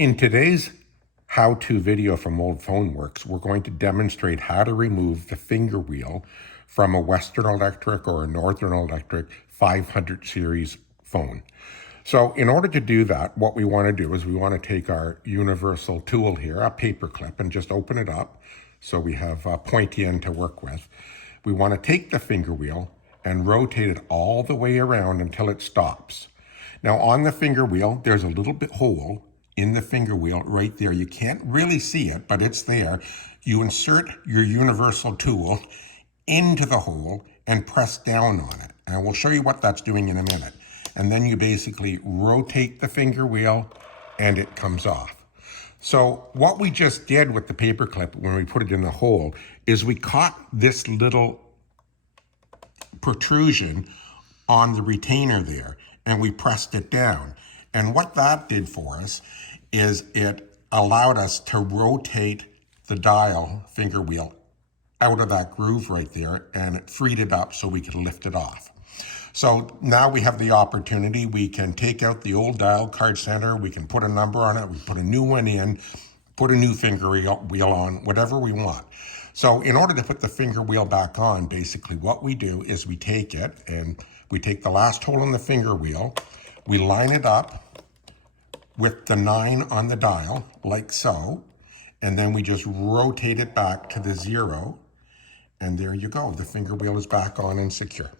In today's how-to video from Oldphoneworks, we're going to demonstrate how to remove the finger wheel from a Western Electric or a Northern Electric 500 series phone. So in order to do that, what we want to do is we want to take our universal tool here, a paper clip, and just open it up so we have a pointy end to work with. We want to take the finger wheel and rotate it all the way around until it stops. Now on the finger wheel, there's a little bit hole in the finger wheel right there. You can't really see it, but it's there. You insert your universal tool into the hole and press down on it. And we'll show you what that's doing in a minute. And then you basically rotate the finger wheel and it comes off. So what we just did with the paper clip when we put it in the hole is we caught this little protrusion on the retainer there and we pressed it down. And what that did for us is it allowed us to rotate the dial finger wheel out of that groove right there, and it freed it up so we could lift it off. So now we have the opportunity. We can take out the old dial card center, we can put a number on it, we put a new one in, put a new finger wheel on, whatever we want. So in order to put the finger wheel back on, basically what we do is we take it and we take the last hole in the finger wheel, we line it up with the 9 on the dial, like so, and then we just rotate it back to the 0, and there you go. The finger wheel is back on and secure.